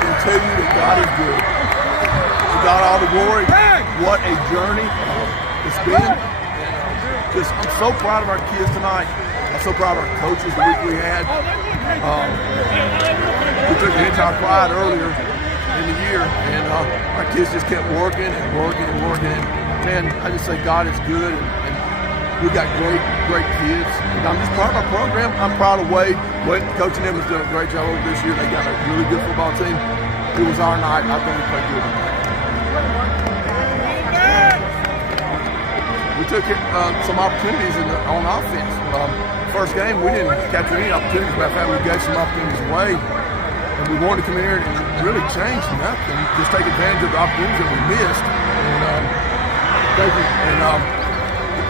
can tell you that God is good. To God all the glory. What a journey it's been. I'm so proud of our kids tonight. I'm so proud of our coaches the week we had. We took the entire pride earlier in the year, and our kids just kept working and working and working. And man, I just say God is good, and we got great kids. And I'm just proud of our program. I'm proud of Wade. Coaching them has done a great job over this year. They got a really good football team. It was our night. I think we played good tonight. We took some opportunities on offense. First game, we didn't capture any opportunities. Matter of fact, we gave some opportunities away. And we wanted to come in here and really change nothing, just take advantage of the opportunities that we missed.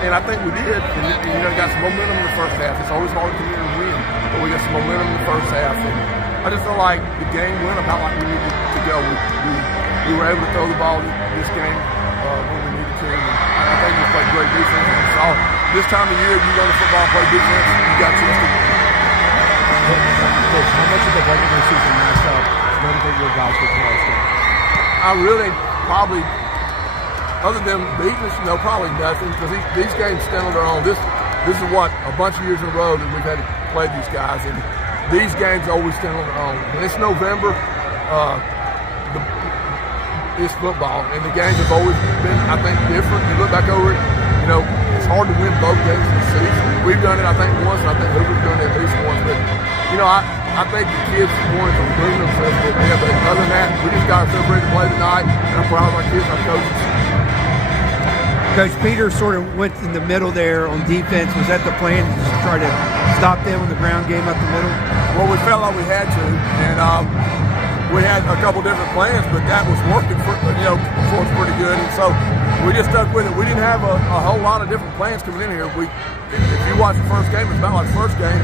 And I think we did. And got some momentum in the first half. It's always hard to come in and win, but we got some momentum in the first half. And I just feel like the game went about like we needed to go. We were able to throw the ball this game when we needed to. And I think we played great defense. And so this time of year, you go to football and play defense, you got a chance to win. Coach, how much of the regular season matchup motivate your guys for tomorrow's game? I really probably, other than beating us, probably nothing, because these games stand on their own. This is what, a bunch of years in a row that we've had to play these guys, and these games always stand on their own. When it's November, it's football, and the games have always been, I think, different. You look back over it, it's hard to win both games in the season. We've done it, I think, once, and I think Hoover's done it at least once. But, I think the kids wanted to prove themselves. But other than that, we just got ourselves ready to play tonight, and I'm proud of our kids, our coaches. Coach Peter sort of went in the middle there on defense. Was that the plan, to try to stop them with the ground game up the middle? Well, we felt like we had to, and we had a couple different plans, but that was working for us pretty good, and so we just stuck with it. We didn't have a whole lot of different plans coming in here. If you watch the first game, it's about like the first game.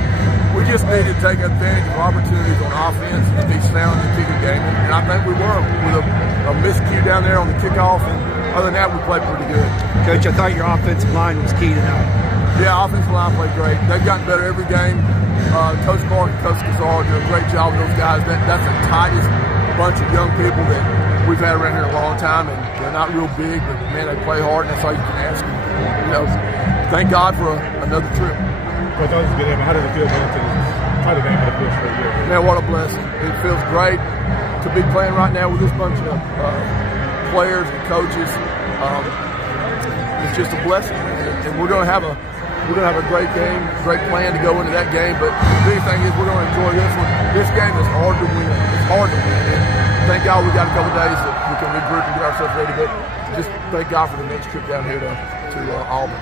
We just needed to take advantage of opportunities on offense and be sound in the kicking game, and I think we were with a miscue down there on the kickoff. And other than that, we played pretty good. Coach, I thought your offensive line was key tonight. Yeah, offensive line played great. They've gotten better every game. Coach Clark and Coach Casar do a great job with those guys. That's the tightest bunch of young people that we've had around here a long time, and they're not real big, but man, they play hard, and that's all you can ask. Thank God for another trip. Coach, that was a good game. How does it feel going to try the game for the first straight year? Man, what a blessing. It feels great to be playing right now with this bunch of players and coaches. It's just a blessing, and we're going to have a great game, great plan to go into that game. But the big thing is we're going to enjoy this one. This game is hard to win. It's hard to win. And thank God we got a couple days that we can regroup and get ourselves ready. But just thank God for the next trip down here to Auburn.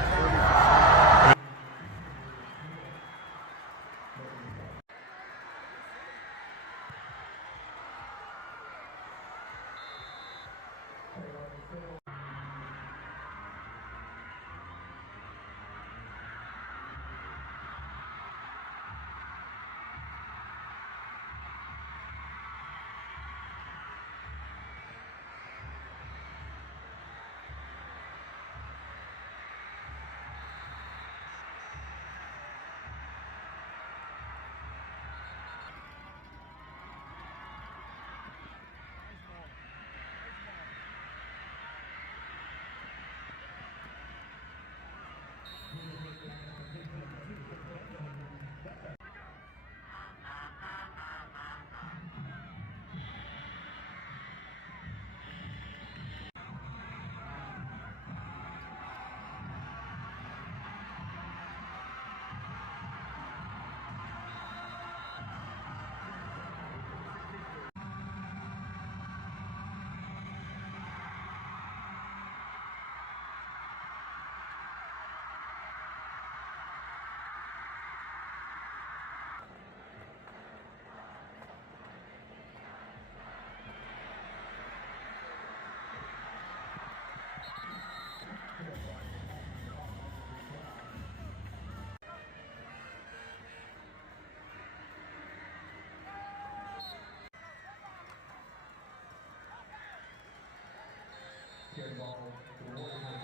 Carry ball to the Warriors.